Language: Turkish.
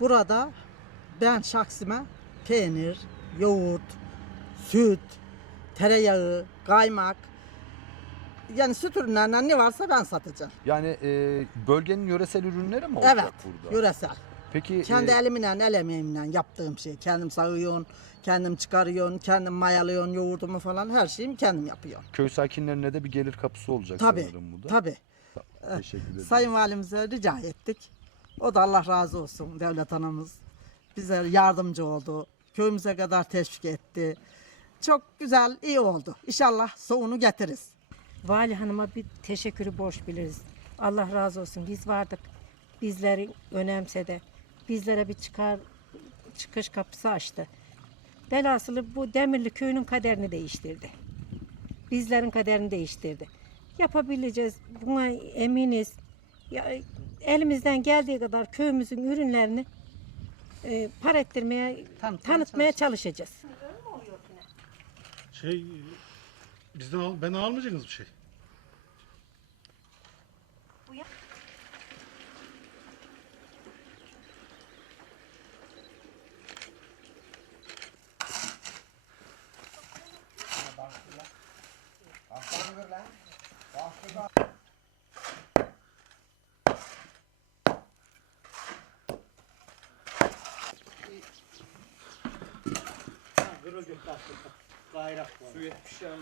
Burada ben şahsıma peynir, yoğurt, süt, tereyağı, kaymak yani süt ürünlerinden ne varsa ben satacağım. Yani e, bölgenin yöresel ürünleri mi olacak evet, burada? yöresel. Peki Kendi e, elimle, el emeğimle yaptığım şey. Kendim sağıyorum, kendim çıkarıyorum, kendim mayalıyorum, yoğurdumu falan her şeyimi kendim yapıyorum. köy sakinlerine de bir gelir kapısı olacak Tabii, sanırım bu da. tabii. Teşekkür ederim. Sayın Valimize rica ettik. O da Allah razı olsun devlet anamız. Bize yardımcı oldu. Köyümüze kadar teşvik etti. Çok güzel, iyi oldu. İnşallah soğunu getiririz. Vali Hanım'a bir teşekkürü borç biliriz. Allah razı olsun. Biz vardık. Bizleri önemsedi. Bizlere bir çıkar çıkış kapısı açtı. Velhasılı bu Demirli köyünün kaderini değiştirdi. Bizlerin kaderini değiştirdi. Yapabileceğiz. Buna eminiz. Ya, elimizden geldiği kadar köyümüzün ürünlerini e, par ettirmeye, Tanıtmaya tanıtmaya çalışacağız. Şey bizden al, ben almayacaksınız bir şey. Suya pişen